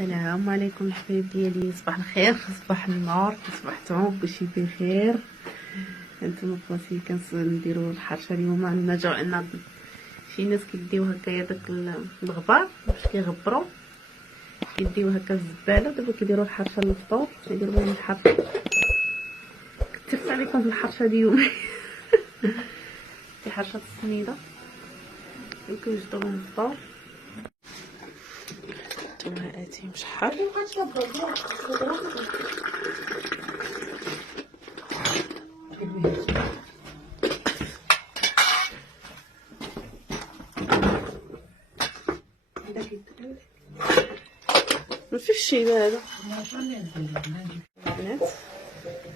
السلام عليكم الحبايب ديالي، صباح الخير، صباح النور، صبحتوا كلشي بخير. انتم خواتي كنديروا الحرشه اليوم. عندنا جوعنا شي ناس كيديو هكايا داك الغبار باش كيغبروا، كيديو هكا الزباله. دابا كيديروا الحرشه للفطور، كيديروا بها الحرشه. كثرت عليكم في الحرشه اليوم. في حرشه السنيده كيوجدوا بها الفطور. نتوما اتي مشحر ما فيش شي هذا. البنات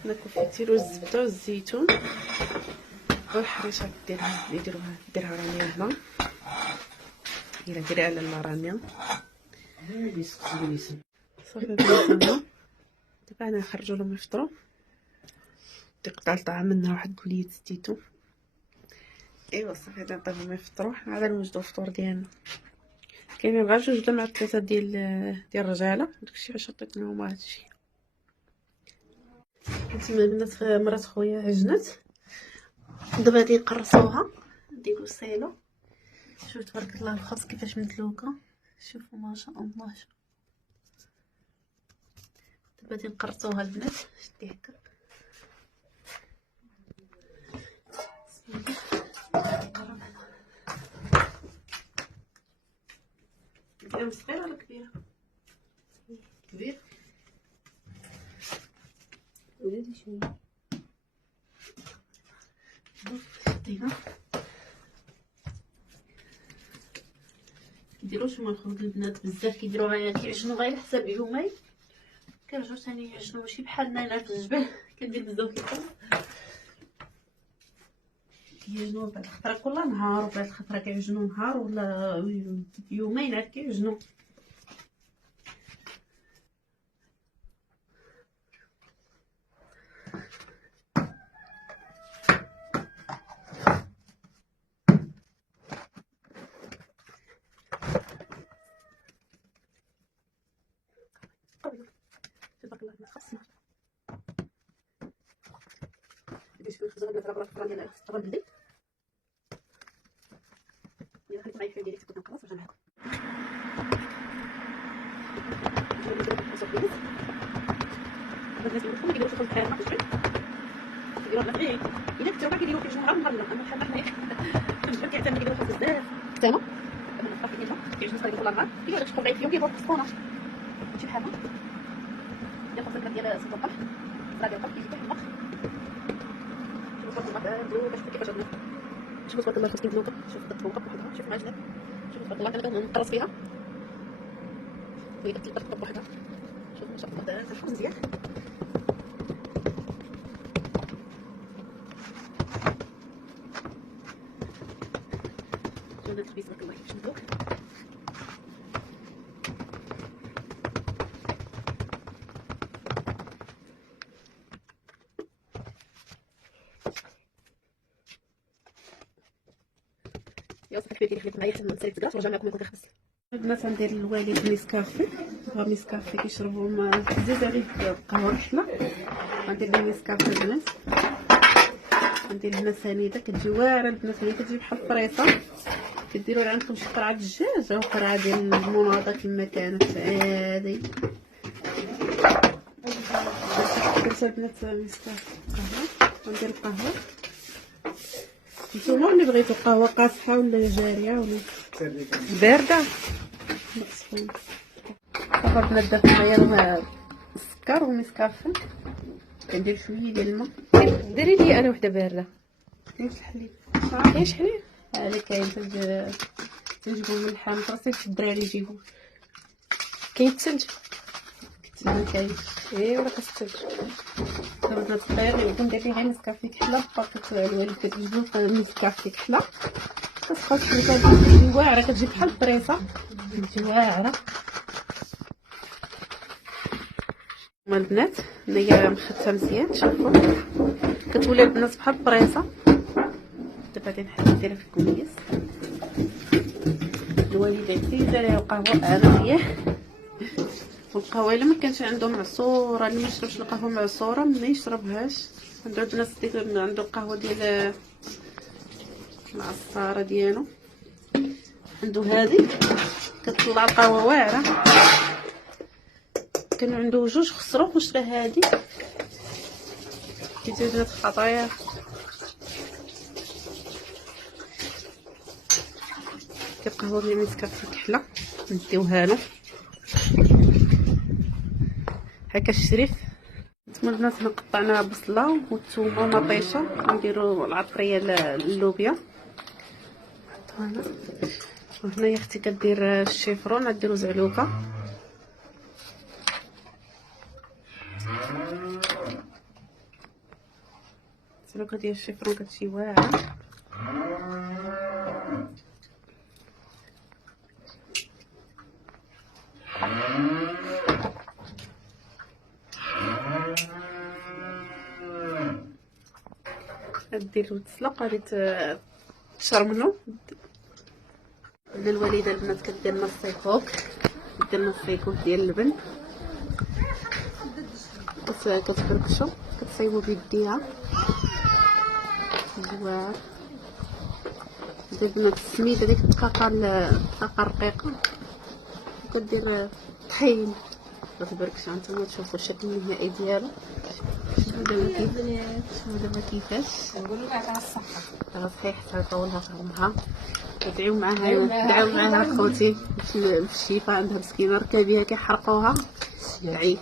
هنا كوفيتير والزبده والزيتون والحريشه ديرها رانيه هنا. الا ديريها على المراميه صافي. دابا انا نخرجوا لهم يفطروا. قطع الطعام منها واحد كوليه زيتون. ايوا صافي نعطيهم يفطروا، حنا غادي نوجدوا الفطور ديالنا. كاينين غير جوج مع 3 ديال الرجاله، داكشي علاش عطيت لهم هادشي. نتوما البنات مرات خويا عجنت، دابا غادي نقرصوها نديرو السيلو. شوفوا تبارك الله الخبز كيفاش مدلوكه، شوفوا ما شاء الله. دابا غادي نقرصوها البنات. شدي هكا كبيره صغيره ولا كبيره؟ كبير. وليدي شويه شديها. كيديروش هما الخبز البنات بزاف، كيديروها غير كيعجنوا غير على حساب يومين، كيرجعوا ثاني يعجنوا. ماشي بحالنا هنا في الجبل كندير بزاف الخبز، كيعجنوا بعد الخطره كل نهار، وبعد الخطره كيعجنوا نهار ولا يومين عاد كيعجنوا. تبارك الله ما خصنا باش نخرج غير نضرب الفران ديال الفطور بالليل. يلا خليكم معايا في ديالي كنت نخلص ونرجع معكم. الناس يقولوا كيديروا شي خبز بحال هكا شويه، كيديروا غير الا كنتو كيديروا كيعجنوا نهار ونهار. اما بحال حنايا في الجبل كيعتمدوا كيديروا خبز بزاف كتانه. اما الفطور كيديروا كيعجنوا صغير كل نهار، كيديروا داك الشكون في يوم كيبغوا الفطونه ماشي بحالنا. ديال الخبز ديال صوت القمح صغار ديال القمح كيجي كيحمق. شوفوا تبارك الله كتشوفوا كيفاش غادي. شوفوا تبارك الله الخبز كيدلوكا. شوفوا كتبوقا بوحدها. شوفوا معايا شوفوا تبارك الله كنبدا نقرص فيها وهي كتطبق بوحدها. شوفوا ما شاء الله دارت الخبز مزيان. شوفوا الخبيز تبارك الله كيفاش مدلوك. يا صاحبي كيفاش خليت معايا حتى نسالي تكراس ورجع معكم ياكل الخبز. البنات غندير للوالد نيسكافي. هو نيسكافي كيشربوا ما زيد عليه القهوه الحلا. غندير له نيسكافي البنات. غندير هنا سنيده كتجي واعره البنات، هي كتجي بحال الفريصه. كديروا عندكم شي قرعه دجاج او قرعه ديال المناضه كما كانت عادي. درت البنات نيسكافي قهوه. غندير القهوه. نتوما اللي بغيتو قهوه قاصحه ولا جاريه ولا بارده مقصفين. صافي البنات درت معايا السكر والنسكافيه. كندير شويه ديال الماء. ديري لي انا وحده بارده. كاين الحليب كاينش حليب؟ هذا كاين تنجيبو من الحانوت. راسي الدراري يجيبوه. كاين الثلج؟ ما كاينش. ايوا خاص الثلج. دابا البنات الصغير ندير ليه غير نسكافي كحله. باقيت الوالد كتجبدو نسكافي كحله. كتبقى كتجي واعره، كتجي بحال البريصه، كتجي واعره. هما البنات هنايا مخدتها مزيان. شوفوا كتولي البنات بحال البريصه. دابا غادي نحل نديرها في الكوميس. الوالده عزيزه لها القهوه عربيه. والقهوه الا ما كانش عندهم معصوره، اللي ما يشربش القهوه معصوره ما يشربهاش. عنده الناس اللي عنده القهوه ديال العصاره ديالو، عنده هذه كتطلع القهوه واعره. كانوا عنده جوج خسروا وشرا هذه كيجيو بنات خطايا. القهوه اللي مسكه في الكحله نديوها له هكا الشريف. نتوما البنات هنا قطعنا بصله والثومه ومطيشه، نديرو العطريه اللوبيا هنا. وهنايا اختي كدير الشيفرون، غديرو زعلوكه. الزعلوكه ديال الشيفرون كتجي واعره. ديرو تسلق، غادي تشرملو. الوالده البنات كدير نص سيكوك، دير نص سيكوك ديال اللبن، كتفركشو كتصايبو بيديها زوار. دير البنات السميده ديك الدقاقه الرقيقه، وكدير طحين كتبركش. هانتوما تشوفوا الشكل النهائي ديالو. شوفوا دابا كيفاش نقولوا لها على الصحه. صحيح طولها في عمرها. دعيو معاها خوتي بالشفاء. عندها مسكينه ركابيها كيحرقوها. عي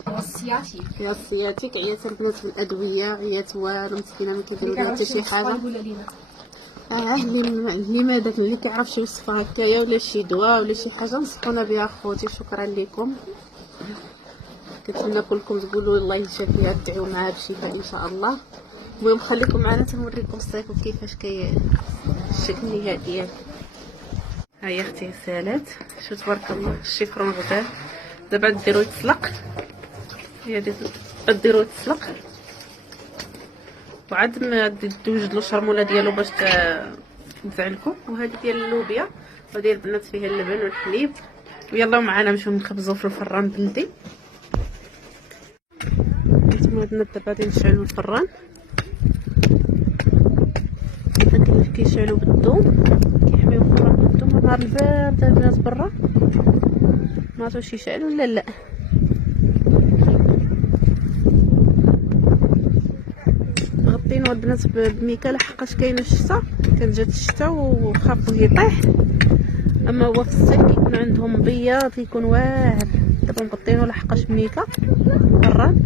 فيها السياتيك، عيات البنات بالادويه، عيات والو مسكينه ما كيديروا لها حتى شي حاجه. اللي ما داك اللي كيعرف شي وصفه هكايا ولا شي دواء ولا شي حاجه نصحونا بها خوتي. شكرا لكم. كنتمنى كلكم تقولوا الله يشافيها، تدعيو معاها بالشفاء ان شاء الله. المهم خليكم معنا تنوريكم الصيف وكيفاش الشكل النهائي ديالو. ها هي اختي سالات، شو تبارك الله الشيفرون غدا. دابا ديرو يتسلق، هي ديرو يتسلق وعاد ما توجد له الشرموله ديالو باش تزعلكم. وهذه ديال اللوبيا، وديال البنات فيها اللبن والحليب. ويلا معنا نمشيو نخبزو في الفران بلدي. نتوما البنات دابا غادي نشعلو الفران، كيشعلو بالثوم، كيحميو الفران بالثوم. نهار البارد البنات برا ما عرفتش واش يشعل ولا لا. غطينو البنات بميكا لحقاش كاين الشتا، كان جات الشتا وخافو يطيح. اما هو في الصيف كيكون عندهم بياض كيكون واعر. دابا مغطينو لحقاش بميكا برا.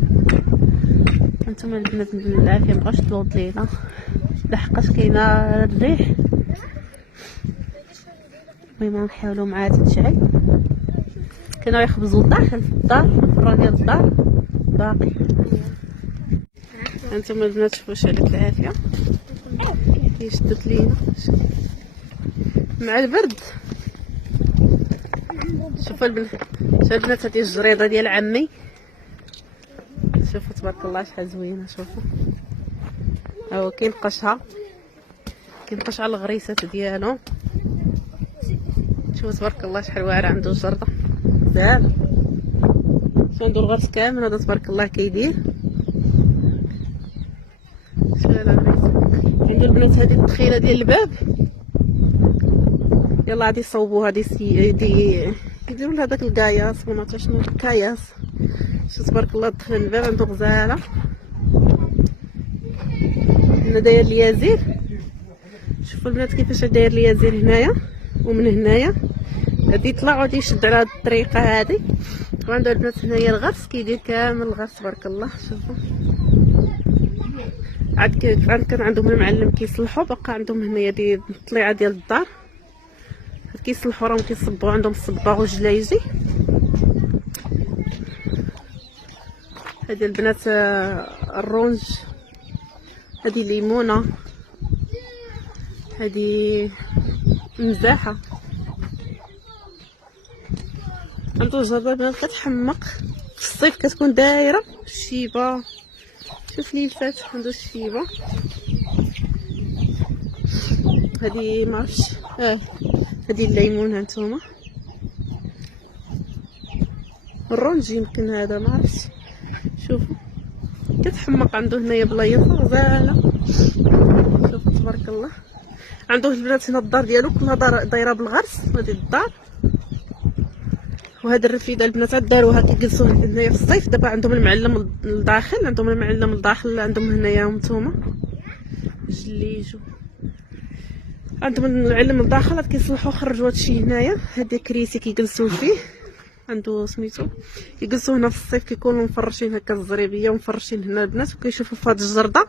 هانتوما البنات بالعافيه مابغاوش تلوض لينا لحقاش كاينه الريح. المهم نحاولوا معاها تتشعل. كانوا يخبزوا داخل في الدار، الفران ديال الدار باقي. هانتوما البنات شوفوا شعلت العافيه كي شدت لينا مع البرد. شوفوا البنات هذه الجريده ديال عمي، شوفوا تبارك الله شحال زوينه. شوفوا ها هو كينقشها على الغريسات ديالو. شوفوا تبارك الله شحال واعره عنده الجرده بزاف. عنده الغرس كامل هذا تبارك الله كيدير. شحال الغريسه عنده البنات. هذه التخيله ديال الباب يلا غادي يصوبوها، يديروا لها داك الكاياس ولا عرفت شنو الكاياس. شو تبارك الله دخل الباب عنده غزاله. هنا داير اليازير، شوفوا البنات كيفاش داير اليازير هنايا. ومن هنايا غادي يطلع وغادي يشد على هذه الطريقه هذه. وعنده البنات هنايا الغرس كيدير كامل الغرس تبارك الله. شوفوا عاد كان عندهم المعلم كيصلحوا، بقى عندهم هنايا دي الطليعه ديال الدار كيصلحوا، راهم كيصبوا عندهم الصباغ وجلايجي. هذه البنات الرونج، هذه ليمونه، هذه مزاحه. عنده الجرده البنات كتحمق في الصيف، كتكون دايره الشيبه. شوف لي فات عنده الشيبه. هذه معرفتش هذه الليمون. هانتوما الرونج يمكن هذا، ما عرفتش. شوفوا كتحمق. عنده هنايا بلايصه غزاله. شوفوا تبارك الله. عنده البنات هنا الدار ديالو كلها دايره بالغرس. هذه الدار، وهاد الرفيده البنات داروها كيجلسوا هنايا في الصيف. دابا عندهم المعلم للداخل، عندهم المعلم للداخل، عندهم هنايا هانتوما جليجو، عندهم المعلم للداخل. كيصلحوا خرجوا هادشي هنايا. هادي كريسي كيجلسوا فيه، عنده سميتو. كيجلسوا هنا في الصيف، كيكونوا مفرشين هكا الزريبيه ومفرشين هنا البنات، وكيشوفوا في هاد الجرده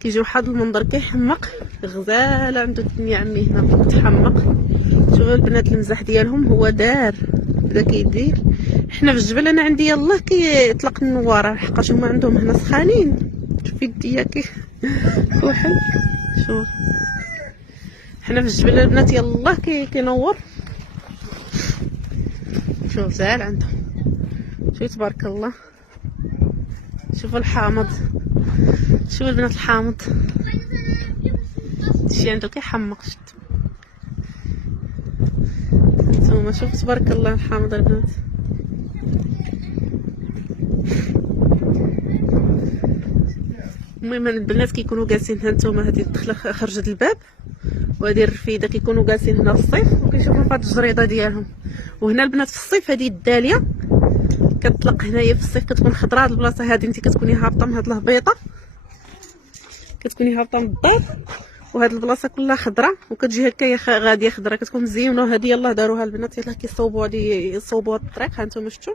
كيجي واحد المنظر كيحمق. غزاله عنده الدنيا عمي هنا كتحمق. شوفوا البنات المزاح ديالهم هو دار بدا كيدير. حنا في الجبل انا عندي يلاه كيطلق النواره، حقاش هما عندهم هنا سخانين. شوفي يديا كوحل. شوف حنا في الجبل البنات يلاه كينور. شوف زال عندهم. شوفي تبارك الله. شوفوا الحامض، شوفوا البنات الحامض شي عنده كيحمق. شتو نتوما شوفوا تبارك الله الحامض البنات. المهم البنات كيكونوا جالسين هانتوما. هذه الدخله خرجت الباب، وهذه الرفيده كيكونوا جالسين هنا في الصيف وكيشوفوا فهاد الجريده ديالهم. وهنا البنات في الصيف هذه الداليه كتطلق هنايا في الصيف، كتكون خضراء. هاد البلاصه هذه انت كتكوني هابطه من هاد الهبيطه، كتكوني هابطه من الدار، وهاد البلاصه كلها خضراء وكتجي هكايا غاديه خضراء، كتكون مزيونه. وهذه يلاه داروها البنات، يلاه كيصوبوا هادي يصوبوا هاد الطريق. ها نتوما شفتوا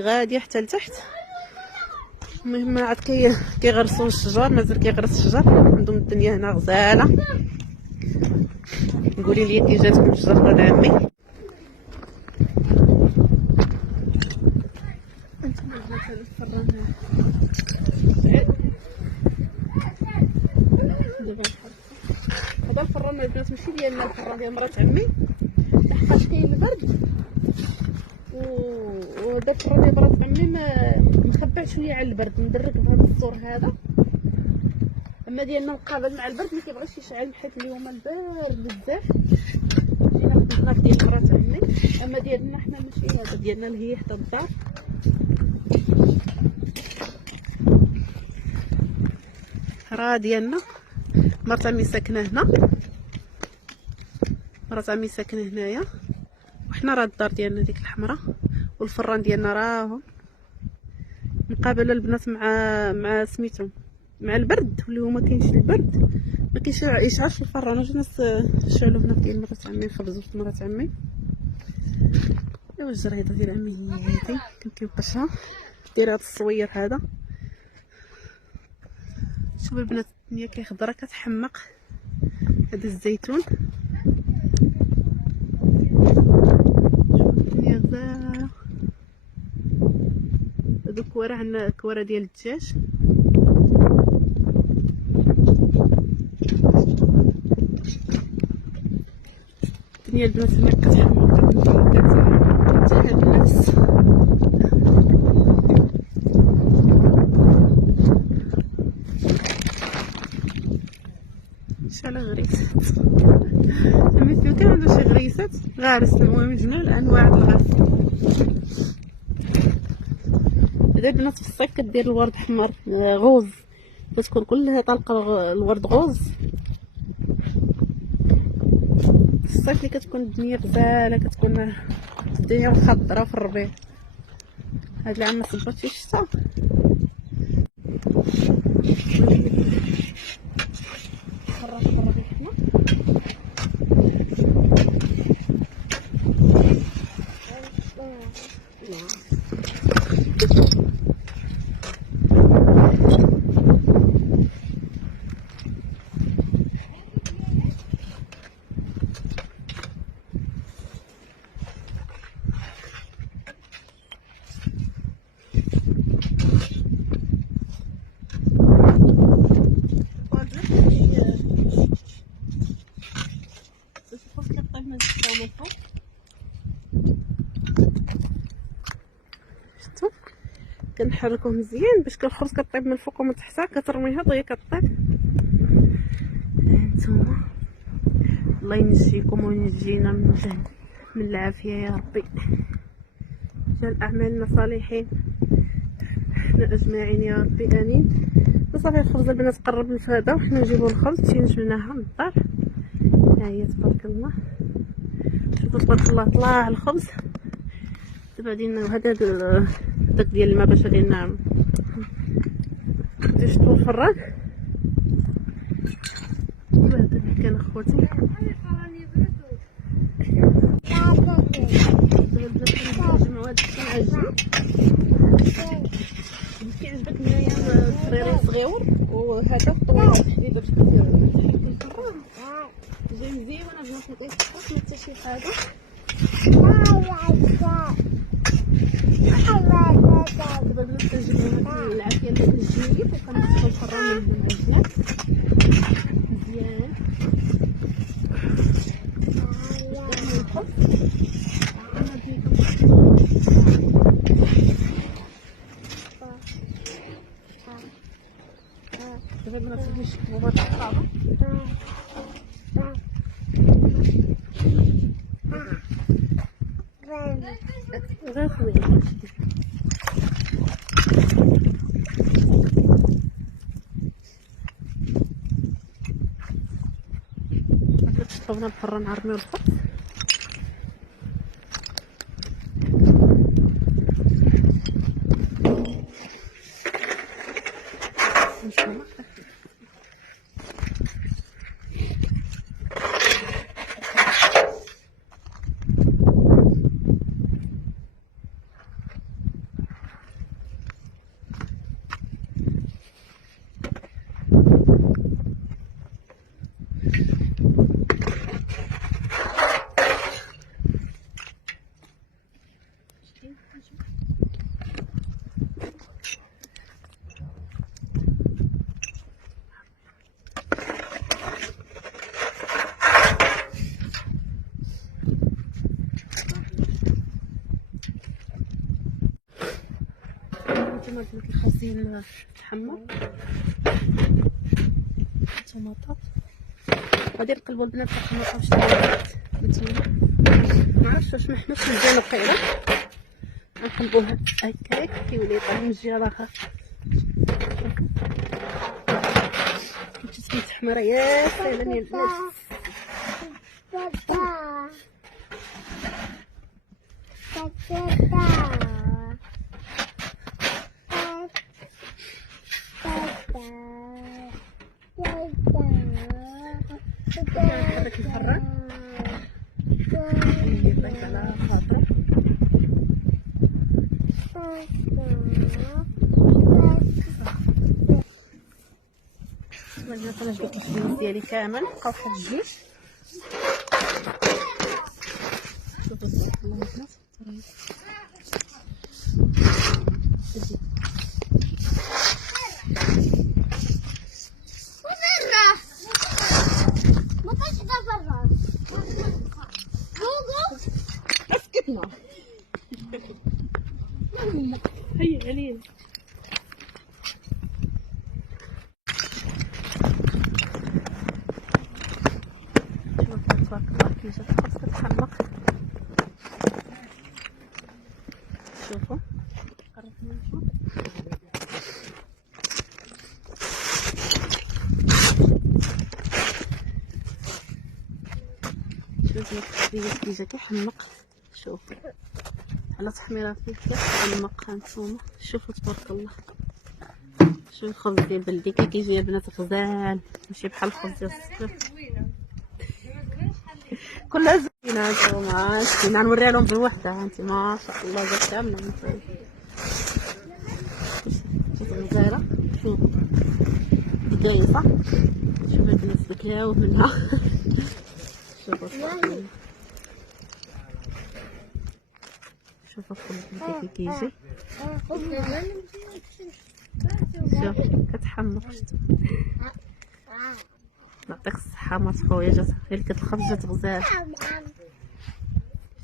غاديه حتى لتحت. المهم عاد كيغرسوا الشجر، مازال كيغرس الشجر. عندهم الدنيا هنا غزاله. قولي لي كي جاتكم الشجر هذا عمي. انتم البنات هذا الفران هذا الفران البنات ماشي ديالنا، الفران ديال مرات عمي، لحقاش كاين البرد. وهذا الفران ديال مرات عمي مخبع شويه على البرد، مدرك بهذا السور هذا. اما ديالنا مقابل مع البرد ما كيبغيش يشعل، حيت اليوم البارد بزاف. هنا ديال مرات عمي. اما ديالنا حنا ماشي هذا، ديالنا اللي هي حدا الدار. راه ديالنا مرات عمي ساكنه هنا، مرات عمي ساكنه هنايا، وحنا راه الدار ديالنا ديك الحمراء، والفران ديالنا راهو مقابله البنات مع سميتو مع البرد. واللي هو ما كاينش البرد ما كيشعلش الفران. واش الناس شعلوا هنا ديال مرات عمي، خبزوا في مرات عمي. ايوا الجريده ديال عمي هي هذه، كان كيبقشها دايره هذا الصوير هذا. شوفوا البنات الدنيا كي خضره كتحمق. هذا الزيتون الدنيا غزاله. هادو كواره، عندنا كواره ديال الدجاج. الدنيا البنات هنا كتحمق، كتهاد النفس. شحال غريسات المثل كان عنده شي غريسات غارس. المهم جميع الانواع د الغرس. هذا البنات في الصيف كدير الورد احمر غوز، كتكون كلها طالقه الورد غوز. في الصيف اللي كتكون الدنيا غزاله، كتكون الدنيا خضراء في الربيع. هاد العام ما صبرت فيه الشتا. شفتوا كنحركوه مزيان باش كنخرج كطيب من الفوق ومن تحت، كترميها دغيا كطيب. هانتوما الله ينجيكم وينجينا من العافيه يا ربي. جعل أعمالنا صالحين حنا أجمعين يا ربي آمين. وصافي الخبزة البنات قرب نفادا وحنا نجيبو الخبز مشينا جبناها من الدار. ها هي تبارك الله، شوفوا تبارك الله طلع الخبز. دابا غادي هذا داك ديال الماء باش غادي نشطو الفراغ. وهذا اللي كان اخواتي دابا البنات كنجمعو هاد الشيء نعجنو. كيعجبك هنايا الصغيرين صغيور وهذا طويل حبيبه باش كدير جاي مزيونه البنات مكيتحطش ما حتى شي حاجه. دابا البنات كنجيبو هاد العافيه ديال الجنيب وكنقصو الفران من العجينات مزيان. دابا البنات غادي نشكلو هاد الطابة. غير خويا شطبنا الفران نعرميو الخبز. الطماطم الخاصين تحمر، الطماطات غادي نقلبو البنات الطماطم شويه نتوما معرفتش واش محماش مزيان القيره نقلبوها هكاك كيولي طعم من الجهه الاخر. كتجي تحمر يا سلام يا البنات. نحرك الفران ندير لك على خاطر البنات. انا جبت الخبز ديالي كامل بقاو واحد الجوج. شوفوا تبارك الله البنات اسكتنا هيا علينا. شوفوا تبارك الله كي جات الخبز كتحمق. شوفوا قربت نشوف شوفوا الخبز كي جا كيحمق. شوفوا على تحميره فيه كيحمق هانتوما. شوفوا تبارك الله شوفوا الخبز ديال بلدي كي كيجي البنات غزال ماشي بحال الخبز ديال الصفر. كلها زوينه هانتوما زوينه نوريها لهم بالوحده. هانتي ما شاء الله جات كامله شوفوا غزاله. شوفوا دايزه شوفوا البنات بكاو منها. شوفوا شوفوا الخبز كي كيجي. شوف كتحمق. شتو يعطيك الصحة مات خويا جات غير كد الخبز جات غزال.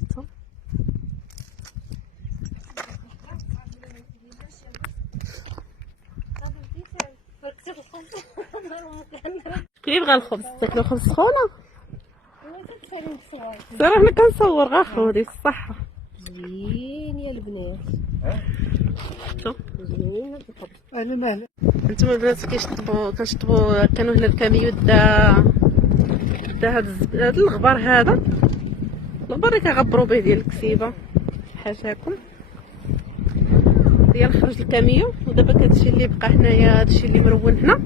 شتو شكون يبغى الخبز؟ تاكلو الخبز سخونة؟ صراحة حنا كنصور غا خودي الصحة. زوين يا البنات. شوف زوين القبر. انا مالي. نتوما البنات كنشطبوا كانوا هنا الكاميو دا هاد الغبار هذا، الغبار اللي كنغبروا به ديال الكسيبه حاشاكم ديال خرج الكاميو. ودابا كهادشي اللي بقى هنايا، هادشي اللي مرون هنا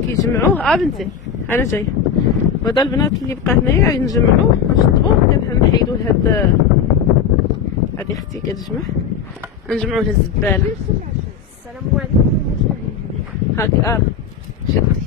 كيجمعوه. بنتي انا جايه. وهذا البنات اللي بقى هنايا غنجمعوه نشطبوه، كنحيدوا لهاد هادي اختي كتجمع، نجمعوا لها الزباله. السلام عليكم. هاك شدي.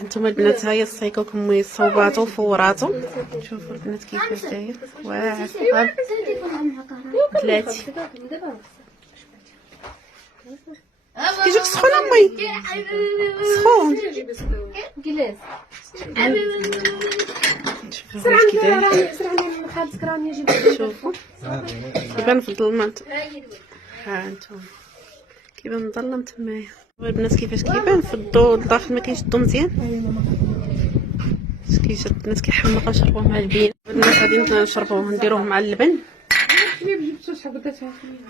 هانتوما البنات، ها هي الصيكوك مي صوباتو فوراتو. شوفوا البنات كيفاش داير واعر. بلاتي كيجيك سخون امي، سخون. شوفوا كيبان في الظلمه. ها انتم كيبان مظلم تمايا. البنات كيفاش كيبان في الضوء الداخل ما كيشدو مزيان. كيشد البنات كيحمقوا نشربوه مع البين. البنات غادي نشربوه نديروه مع اللبن.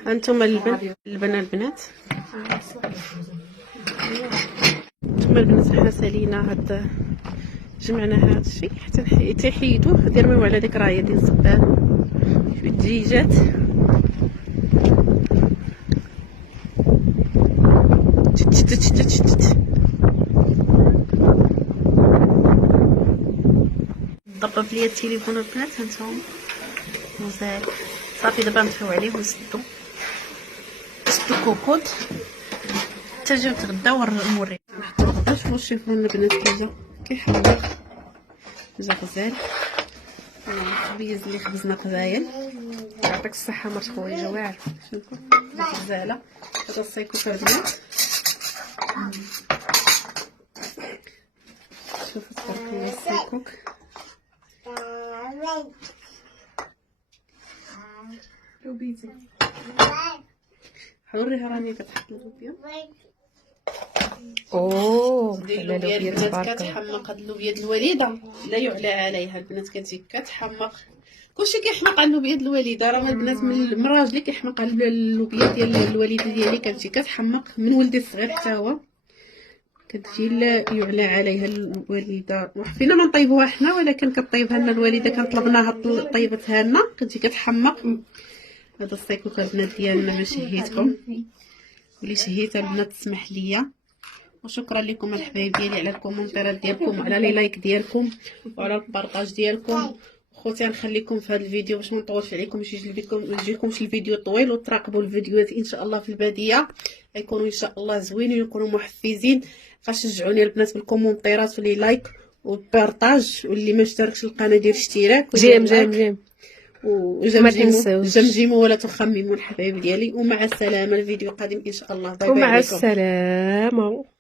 هانتوما اللبن البنات. هانتوما البنات حنا سالينا هاد جمعنا هاد الشيء حتى تيحيدوه يرميوه على ديك الرايه ديال الزباله. شويه دجيجات ضرب ليا التليفون البنات. هانتوما مزال صافي دابا نطفيو عليه ونسدو كوكوط حتى نجيو نتغداو ونوريكم. حتى الغدا شوفوا الشيفون البنات كيحمر جا غزال. الخبيز اللي خبزنا قبايل يعطيك الصحه مرت خويا واعر. شوفوا غزاله. هذا السيكوك البنات، شوفوا تبارك الله السيكوك. لوبيتي حوريها راني كتحط اللوبيا. اللوبيا البنات كتحمق. هاد اللوبيا د الوليده لا يعلى عليها. البنات كتجي كتحمق. كلشي كيحمق على اللوبيا د الوليده. راه البنات من راجلي كيحمق على اللوبيا ديال الوليده ديالي. كتجي كتحمق من ولدي الصغير حتى هو. كتجي لا يعلى عليها الوالده. فينا ما نطيبوها حنا، ولكن كطيبها لنا الوالده. كنطلبناها طيبتها لنا كتجي كتحمق. هذا السيكوك البنات ديالنا ما شهيتكم، واللي شهيتها البنات تسمح ليا. وشكرا لكم الحبايب ديالي على الكومنتات ديالكم وعلى لي لايك ديالكم وعلى البارطاج ديالكم. خوتي نخليكم في هذا الفيديو باش ما نطولش عليكم، باش يجيكمش الفيديو طويل، وتراقبوا الفيديوهات ان شاء الله في البديه غيكونوا ان شاء الله زوينين ويكونوا محفزين. فشجعوني البنات بالكومنتيرات ولي لايك وبارطاج، واللي ما اشتركش القناه ديال اشتراك جيم وجمجموا ولا تخمموا الحبايب ديالي. ومع السلامه. الفيديو قادم ان شاء الله. باي باي. ومع السلامه.